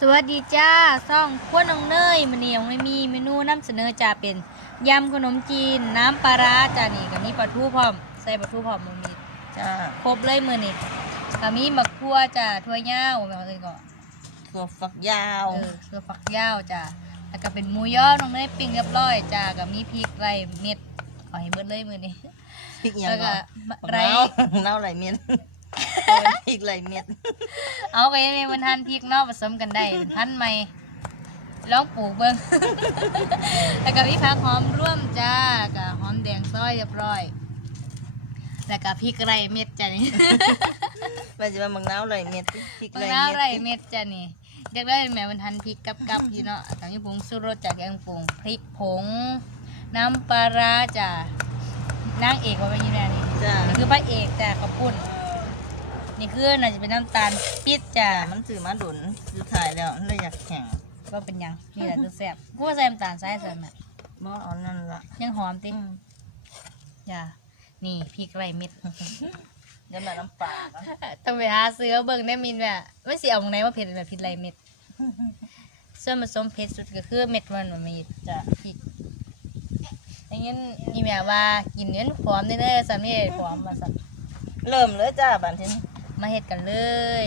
สวัสดีจ้าซ่องขั้วน้องเนยมันนี่ยังไม่มีเมนูนำเสนอจ้าเป็นยำขนมจีนน้ำปลาร้าจ้านี่กับมีปลาทูพร้อมใส่ปลาทูพร้อมมันมีจ้าครบเลยมือนี่กับมีบักทั่วจ้าทั่วยาวแบบนี้ก็ถั่วฝักยาวเออเสื้อฝักยาวจ้าแล้วก็เป็นหมูย่อน้องเนยปิ้งเรียบร้อยจ้ากับมีพริกไรเม็ดขอให้เบิดเลยมือนี่พริกหยังแล้วก็เนาะไรเน่าเน่าไหลเม็ด พริกไหลเม็ดเอาไปในมันทันพริกเนอกผสมกันได้เป็นพันธุ์ใหม่ลองปลูกเบิ้ง แล้วก็มีผักหอมร่วมจ้ากับหอมแดงซอยเรียบร้อย แล้วก็พริกไรเม็ดจ้ะนี่ว่าจะว่ามังนาวไหลเม็ดพริกมะไหลนาวเม็ดไรเม็ดจ้ะนี่เรียกได้แม่มันทันพริกกับกับอยู่เนาะตอนนี้ผงสูรสจากแกงปรุงพริกผง น้ำปลาร้าจ้ะนางเอกว่าเป็นยังไงนี่จ้า นี่คือพระเอกจ้ะขอบปุ่น นี่คือน่าจะเป็นน้ำตาลปิดจ้ะจ้ามันซื้อมาดุนซื้อถ่ายแล้วเลยอยากแข่งว่าเป็นหยังนี่แหละคือแซ่บกูว่าใส่น้ำตาลใส่ใส่แม่บ่เอานั่นละยังหอมติอืมอย่านี่พริกไรเม็ด เดี๋ยวมาน้ำปลาเนาะต้องไปหาซื้อเบิ่งได้มินแม่ไม่สิเอาตรงไหนว่าเผ็ดแบบพริกไรเม็ด ส่วนผสมเผ็ดสุดก็คือเม็ดมันมันมีจะพริกอย่างงี้นี่แม่ว่ากินเนื้อหอมได้เลยสามีหอมมาสักเริ่มเลยจ้าบันทีนี้ มาเฮ็ดกันเลย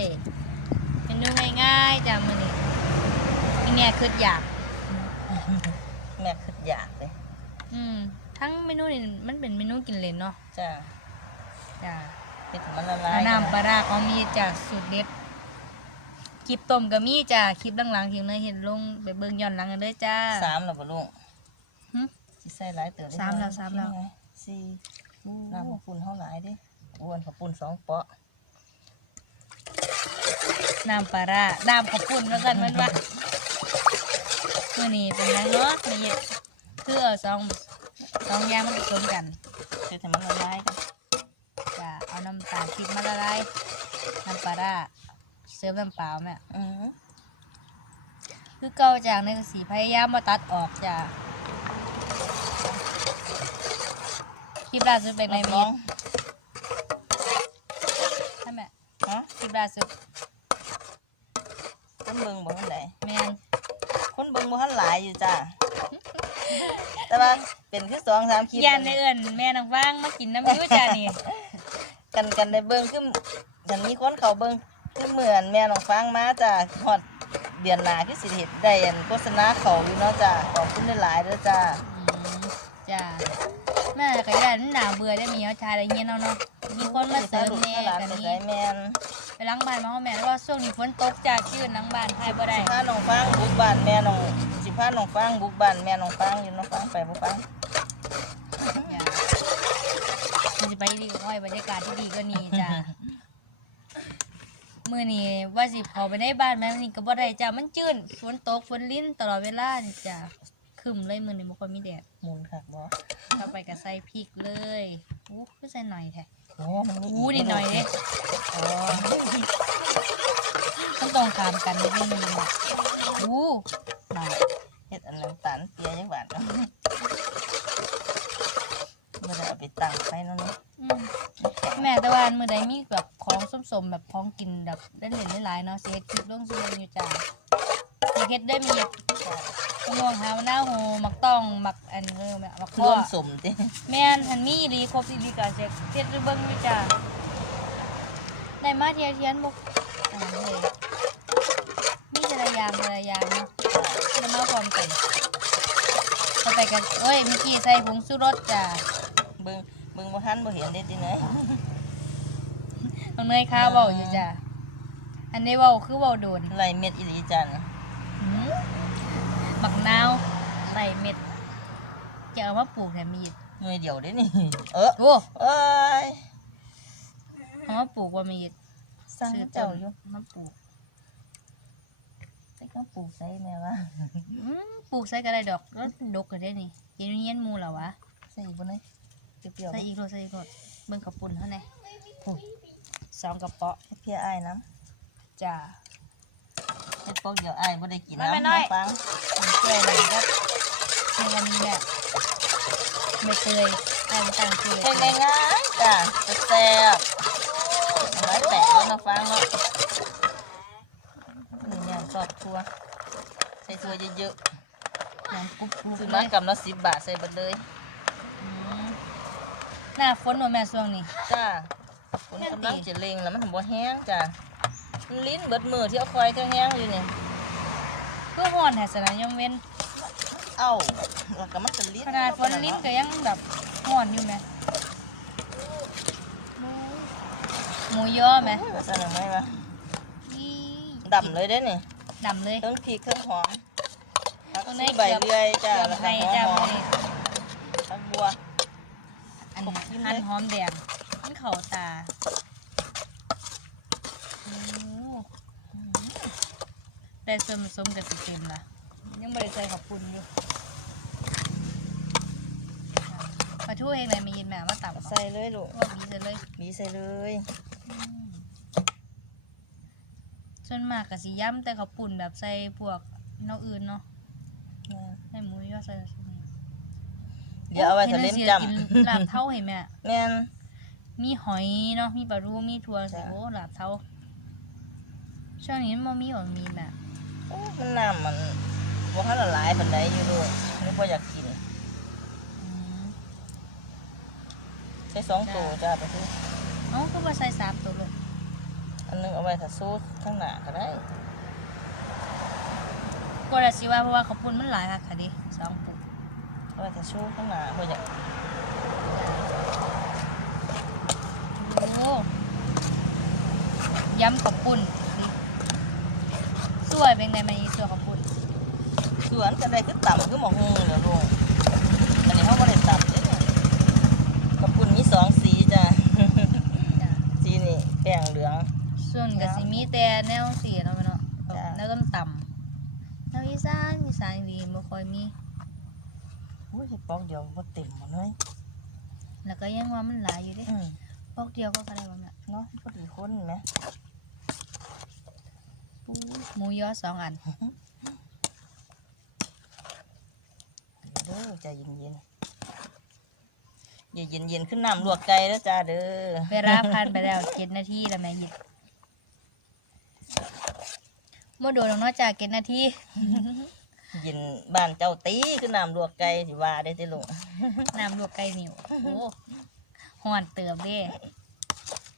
เมนูง่ายๆจ้ามื้อนี้นี่แม่คืออยากแม่ขึ้นอยากเลยอืมทั้งเมนูนี่มันเป็นเมนูกินเล่นเนาะจ้าจ้าเห็ดมันละลายน้ำปลาร้าก็มีจากสูตรเด็ดคลิปต้มก็มีจ้าคลิปหลังๆที่เนยเห็นลงไปเบิ่งย้อนหลังกันเลยจ้าสามแล้วบ่ลูกหึสิใส่หลายเติมได้สามแล้วสามแล้วไงสี่น้ำข้าวปุ้นเท่าหลายเดิอ้วนข้าวปุ้นสองเปาะ น้ำปลาร้าน้ำข้าวปุ้นแล้วกันมันว่ามื่อนี้เป็นยังเนาะนี่คือเอาสองสองอย่างมันผสมกันเฮ็ดให้มันละลายกันจ้าเอาน้ำตาลพริกมาละลายน้ำปลาร้าเสริมน้ำเปล่าแม่อือคือเก่าจากในกสีพยายามมาตัดออกจ้าคลิปล่าสุดเป็นไรน้เมีอยงใช่ไหมฮะคลิปล่าสุด คนเบิ่งบ่ทันใดแมนคนเบิ่งบ่ทันหลายอยู่จ้าแต่ว่าเป็นคือสองสามคลิปยันในเอื่นแม่นางฟางมากินน้ำยูจ้านี่กันกันได้เบิ่งคือกันมีคนเขาเบิ่งคือเหมือนแม่น้องฟังมาจ้าฮอดเดือนหน้าคือสิเฮ็ดได้อันโฆษณาเขาอยู่เนาะจ้าขอบคุณหลายๆเด้อจ้าอืมจ้าแม่ขยันหนาเบื่อได้มีเอาชายอะไรเงี้ยเนาะเนาะมีคนมาเสริมลูกแน่หลานกันไปนี้ใส่แม่น ไปล้างบ้านมาเขาแม่แล้วว่าช่วงนี้ฝนตกจากชื่นล้างบ้านให้บ่ได้สิพาน้องฟังบุกบ้านแม่น้องสิพาน้องฟังบุกบ้านแม่น้องฟังอยู่น้องฟังไปบ่ฟังจ้ามันจะไปดีกว่าอ้อยบรรยากาศที่ดีก็นี่จ้ามื่อนี้ว่าสิพอไปในบ้านแม่วันนี้ก็บ่ได้จ้ามันจืดฝนตกฝนลิ้นตลอดเวลานี่จ้าครึมเลยมื่อนี้บ่ค่อยมีแดดหมุนคักบ่เข้าไปก็ใส่พริกเลยอู้คือใส่หน่อยแท้โอ้มันมีอู้นิดหน่อยเด้อ๋อต้องตรงขามกันนิดนึงนะอู้หน่อยเฮ็ดอันน้ำตาลเปียจักบาทเนาะบ่ได้เอาไปตั้งไฟเนาะเนาะอืมแม่แต่ว่ามื้อใดมีแบบของส้มๆแบบของกินแบบเล่นๆหลายๆเนาะสิเฮ็ดคลิปลงสู่อยู่จ้าสิเฮ็ดได้มี องมักอันเออแม่มักรข้อวมสมติแม่นอันมีอีหลีครบอีหลีก็สิเฮ็ดให้เบิ่งอยู่จ้าได้มาเทียเทียนบ่อันนั้นเลยมีแต่ละอย่างแต่ละอย่างเนาะจะมาพร้อมกันต่อไปกันโอ้ยเมื่อกี้ใส่ผงชูรสจ้ะเบิ่งเบิ่งบ่ทันบ่เห็นเด้ติเนยน้องเนยข้าวเบาอยู่จ้ะอันนี้เบาคือเบาโดนไหลเม็ดอีหลีจันหืมบักนาวใส่เม็ด จะเอามาปลูกแถมมีดหน่วยเดียวเด้นี่ เออโอ้เอ้ยเอามาปลูกว่ามีดสั่งเจ้าอยู่มาปลูกใส่ก็ปลูกใส่แม่ว่าอืมปลูกใส่ก็ได้ดอกแล้วดกก็ได้นี่เย็นเย็นๆหมูเหรอวะใส่บ่เนยเปรี้ยวๆใส่อีกโรใส่อีกโรเบิ่งกระปุ่นเท่าไหร่อุ้ยสองกระเปาะเพียอ้ายน้จ้าำเฮ็ดพวกเดียวอ้ายบ่ได้กินไม่น้ำไม่น้อยฟังมันแก่เลยครับในวันนี้เนี่ย ไม่เคยแต่งแต่งคือเฮ็ดง่ายๆจ้ะแซ่บๆน้อยแตกแล้วมาฟังเนาะนี่เนี่ยชอบทัวใส่ทัวเยอะหอมกรุบกรุบๆซื้อเลมายกำละสิบบาทใส่เบัดเลยอืมหน้าฝนว่าแม่ช่วงนี้จ้าฝนกำลังจะเล็งแล้วมันบ่แห้งจ้ามันลิ้นเบิดมือที่เอาคอยก็แห้งอยู่นี่เพื่อห่อนแห่สนะยังเว้น เอ้าแล้วก็มันจะลิ้นขนาดฝนลิ้นก็ยังแบบห่อนอยู่ไหมหมูย่อไหมโอ้ยว่าซั่นเอาไหมวะนี่ดำเลยเด้นี่ดำเลย เครื่องพริกเครื่องหอมผักตรงชีนี้ใบเลื่อยจ้าเกือบแล้วก็ไห้หัวจ้าหอมเลยผักบัว อันผมกินเลยอันหอมแดงมันเข่าตาโอ้ได้ส่วนผสมกับสิเต็มละ ยังไม่ได้ใส่ขอบคุณอยู่ปลาทูเองเลยมายินแม่มาต่ำใส่เลยลูกว่ามีเลยเลยบีใส่เลยอืมส่วนมากกับสีย่ำแต่เขาวปุ่นแบบใส่พวกเนอกอื่นเนาะใส่หมูยอใส่เดี๋ยวเอาไว้ทะเล่มจกินลาบเท่าเห็นไหมอะำแม่นมีหอยเนาะมีปลารูมีถั่วจ้ะโอ้หลาบเท่าช่วงนี้มันบ่มีหรอมีแบบโอ้มันน้ำมัน บ่ทันละลายปานใดอยู่ลูกนึกว่าอยากกินอืมใส่สองตัวจ้าไปซื้อเอ้าก็มาใส่สามตัวเลยอันหนึงเอาไว้ถ้าสู้ข้างหน้าก็ได้ก็ได้สิว่าเพราะว่าเขาวปุ่นมันหลายค่ะค่ะดิสองปุกเอาไว้ถ้าสู้ข้างหน้าบ่อยากโอ้ย้ำกับปุ่นนี่สวยเป็นไงมันอีสวยกับปุ่น สวนกันได้คือต่ำคือหมอฮูเดี๋ยลูกอันนี้เฮาบ่ได้ต่ำเด้อกระปุ่นมีสองสีจ้ะจีนี่แป้งเหลืองส่วนกับสิมีแต่แนวสีเนาะแม่เนาะจ้ะแนวต้มต่ำแนวอีสานอีสานดีบ่ค่อยมีอุ้ยปอกเดียวบ่เต็มหมดเลยแล้วก็ยังว่ามันหลายอยู่ดิปอกเดียวก็อะไรวะแม่เนาะพอดีคนไหมหมูยอสองอัน เด้อใจเย็นๆอย่าเย็นๆขึ้นน้ำลวกไก่แล้วจ้าเด้อเวลาผ่านไปแล้วเจ็ดนาทีแล้วแม่หยิบโมโดนน้องจากเจ็ดนาทีเย็นบ้านเจ้าตีขึ้นน้ำลวกไก่สิว่าได้ติลุงน้ำลวกไก่เหนียวโอ้ห่อนเติมเด้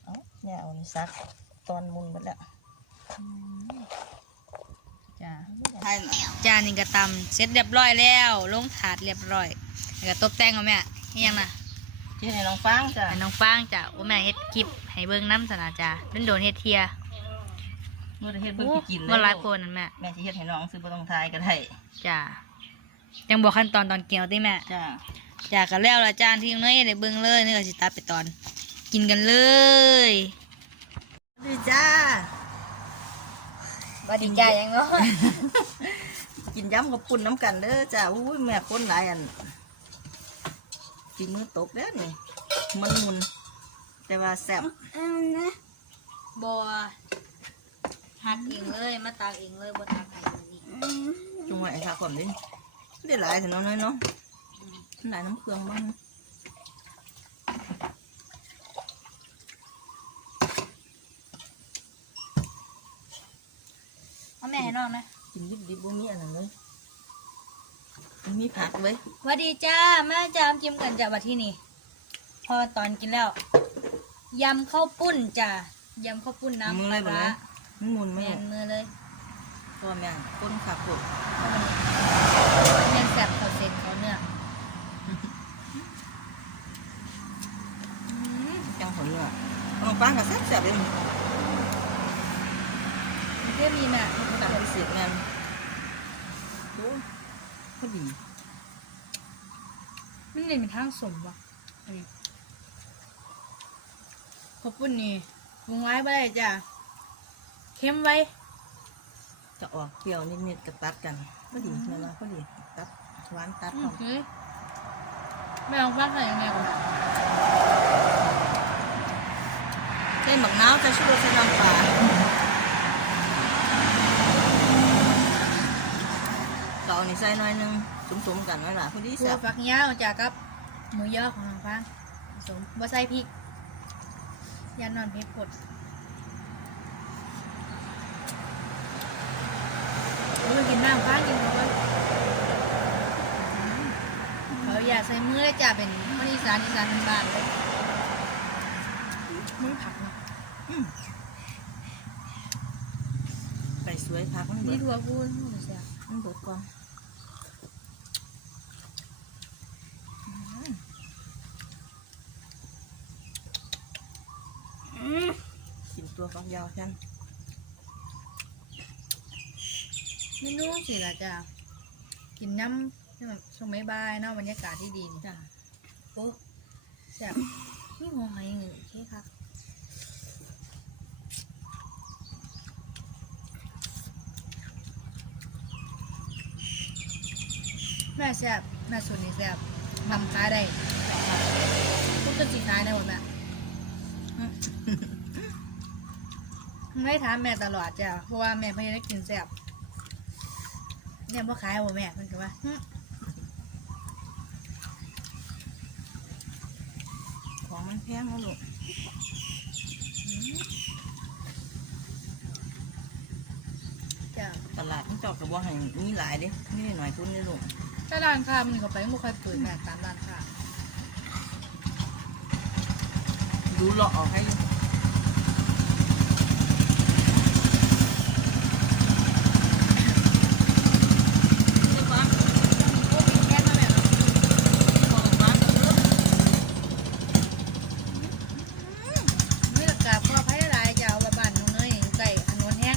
เอ้าเนี่ยเอานี่ซักตอนมุนไปแล้ว จ้าใช่จานนี้ก็ตำเสร็จเรียบร้อยแล้ว ลงถาดเรียบร้อยแล้วก็ตบแต่งเอาแม่ให้ยังนะที่ให้น้องฟังจ้ะให้น้องฟางจ้ะโอ้แม่เฮ็ดคลิปให้เบิ่งน้ำสนาจ้าเล่นโดนเฮ็ดเทียเมื่อเฮ็ดเบิ่งโอ้สิกินเลยมาหลายคนนั่นแม่แม่สิเฮ็ดให้น้องซื้อบ่ต้องทายก็ได้จ้ายังบอกขั้นตอนตอนเกี่ยวติแม่จ้าจ้าก็แล้วละจานที่น้องเนยได้เบิ่งเลยนี่ก็สิตัดไปตอน กินกันเลยดีจ้า บ่ดีใจยังเนาะกินยำกับปุ่นน้ำกันเด้อจ้าอุ้ยแม่คนหลายอันกินมือตกเด้อนี่มันมุนแต่ว่าแซ่บบ่หัดเองเลยมาตากเองเลยบ่ตากให้นี่จุงไว้ค่ะก่อนดิได้หลายถึงน้อยเนาะหลายน้ำเครื่องบ้าง เอาแม่ให้ น้องนะกินดิบดิบบ่มีอันนั้นเลยบ่มีผักเลยสวัสดีจ้ามาจามจิ้มกันจ้ะบัดที่นี่ พอตอนกินแล้วยำข้าวปุ้นจ้ะยำข้าวปุ้นน้ำมือปเลลายบ่ร้าเลยมันมุนไหมแมนมือเลยพ่อแม่คนขับรถแมนแสบเขาเส้นเขาเนื้อจังผลเนื้อน้องฟังก็แซ่บแซ่บเลยเพื่อมีแม่ ตัดพิเศษแม่นโอ้พอดีมันเลยเป็นทางสมวะอันนี้ข้าวปุ้นนี่ปรุงไว้ไม่ได้จ้ะเค็มไว้ จะออกเปรี้ยวนิดๆกับตัดกันพอดีแม่นว่าพอดีตัดหวานตัดอืพร้มอมเฮ้ยแม่ลองฟังใส่ยังไงก่อนใส่หมักน้าวใส่ชูรสใส่น้ำปลาเก่า นี่ใส่หน่อยหนึงสมๆกันไว้ล่ะพอดีถั่แซ่วบฝักยาวจากกับหมูยอของน้องฟังผสมบ่ใส่พริกยานอนเผ็ดผดน้ำฟ้ากินเขาก็เขาอยากใส่มือเลยจ้ะเป็นคนอีสานอีสานเป็นบ้านเลยมึงผักเนาะไปสวยพักมันเบินี่ดทัวพูดเสียมันเบิดก่อน กินตัวฟักยาวฉันไม่รู้สิล่ะจ้ะกินน้ำนี่แบบช่วงบ่ายๆเนาะบรรยากาศที่ดีนี่จ้ะโอ้แซ่บนี่หัวหอยหนึ่งโอเคครับแม่แซ่บแม่สุดนี่แซ่บทำขายได้ทุกคนสิขายได้หมดแม่ ไม่ถามแม่ตลอดจ้ะเพราะว่าแม่เพิ่งได้กินแซ่บเนี่ยพ่ขายบ่แม่เพิ่นก็ว่าหึของมันแพงแล้วลูกจ้ะตลาดมันเจอกกระบอกให้มีหลายเด้ไม่ได้หน่อยทุนเลยลูกถ้าร้านค้ามันก็ไปไม่ค่อยเปิดแม่ตามร้านค้าดูเลาะออกให้ ไม่ละกาพ่อพายหลายจะเอาบ้านน้องเนยอยู่ใกล้ถนนแห้ง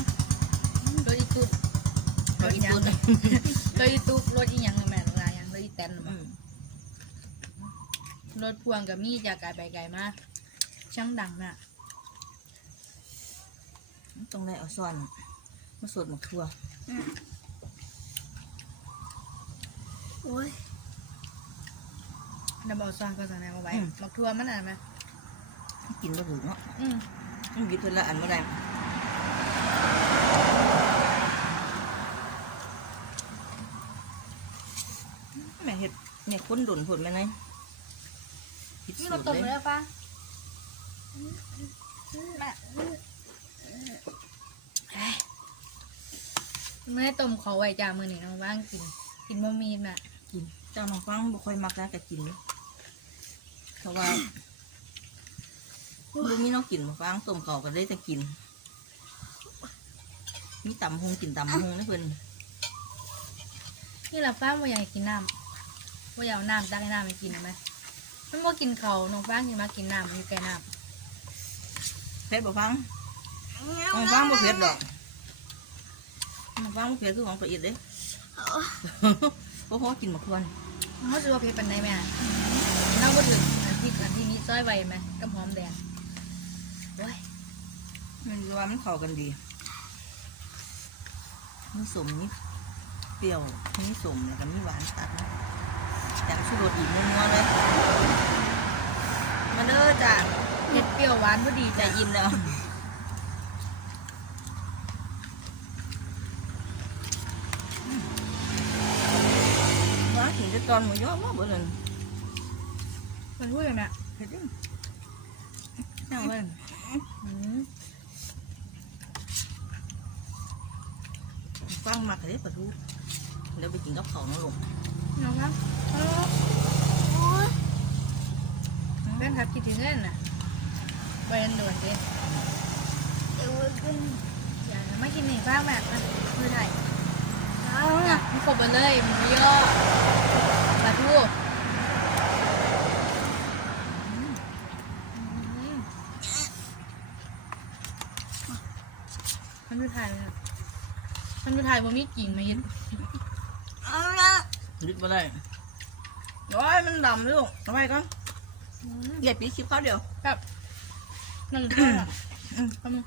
รถอีตุ๊ดรถอีหยังรถอีตุ๊ดรถอีหยังแม่นว่าหยังรถอีแตน อืม รถพ่วงกับมีจากไกลไปไกลมาช่างดังน่ะต้องได้เอาซ่อนมาสดหมกทั่วโอ้ยน้ำเอาซองก็สั่งเอาไว้มักทั่วมันอะไหมกินบ่ถึงเนาะอืมมันหยิบเพิ่นละอันบ่ได้แม่เฮ็ดแม่คนดุนผลแม่ไหน ผิดนี่สูเราตรต้มเลยแล้วปะแม่ไม่ได้ต้มเขาไว้จ้ามือนี่น้องว่างกิน กินบะหมี่แม่กินเจ้าน้องฟังบ่ค่อยมักนะก็กินอยู่เพราะว่าบ่มีน้องกินบ่ฟังต้มข้าวก็ได้แต่กิน มีตำหงกินตำหงนะเพิ่นนี่เราฟ้าว่าอยากให้กินน้ำว่าอยากเอาน้ำตักให้น้ำให้กินไหม มันว่ากินเขาวน้องฟ้างกินมากินน้ำมันอยู่ใกล้น้เผ็ดบ่ฟังน้องฟังบ่เผ็ดดอกน้องฟังบ่เผ็ดคือของประอิดเด้ โอ้โหกินมะขวนำเขาจะว่าเพชรปันไดแม่เราก็ถึงอันที่อันที่นี้ซอยไว้ไหมกับหอมแดงโอ้ยมันรู้ว่ามันเข้ากันดีมีสมนี่เปรี้ยวมีสมแล้วก็มีหวานตัดนะ อยากชูรสอีกนัวๆเลย มาเด้อจ้ะเผ็ดเปรี้ยวหวานพอดีจะจ้ะอิ่มแล้วว้าถึงจะตอนหมูยอว่าเบ่เลยมันพูดยังไงเผ็ดดิเอาเลยอืมฟังมาเลยปลาทูเดี๋ยวไปกินกับเขาวเนาะลูก น้องครับเล่นครับคิดถึงเล่นน่ะไปเล่นโดนดิอย่าไม่กินหนึ่งฟ้าแบบนะคือไทยอะมันครบไปเลยหมูยอปลาทูมันคือไทยเลยครับมันคือไทยว่ามีกิ่งมาเห็นลึ กมาได้โอ้ยมันดำลูกทำไมก่อนเหยียบปีคลิปเขาเดียวครับนั่นคืออะอืมทำไม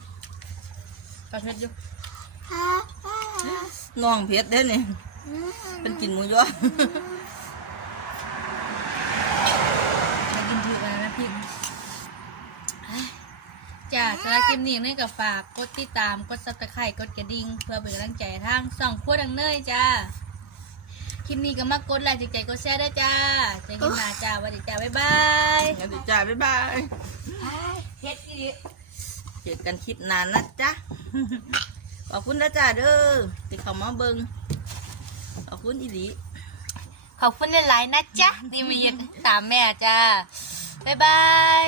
กระเพ็ดอยู่น้องเพชรเด้เนี่ยเป็นกินหมูยอไปกินถือกันนะพี่จ้าสำหรับคลิปนี้นี่ก็ฝาก กดติดตาม กดซับสไครต์กดกระดิ่ง เพื่อเป็นกำลังใจทางส่องขั้วดังเนยจ้า คลิปนี้ก็มากดไลค์ใจกดแชร์ได้วยจ้าเจอกันใหม่จ้าสวัสดีจ้าบ๊ายบายงั้นเดี๋ยวจ้าบ๊ายบายเฮ็ดอีเจอกันคลิปหนานนะจ๊ะขอบคุณนะจ้าเด้อที่เข้ามาเบิ่งขอบคุณอีหลีขอบคุณหลายๆนะจ๊ะที่มาเย็นตามแม่จ้าบ๊ายบาย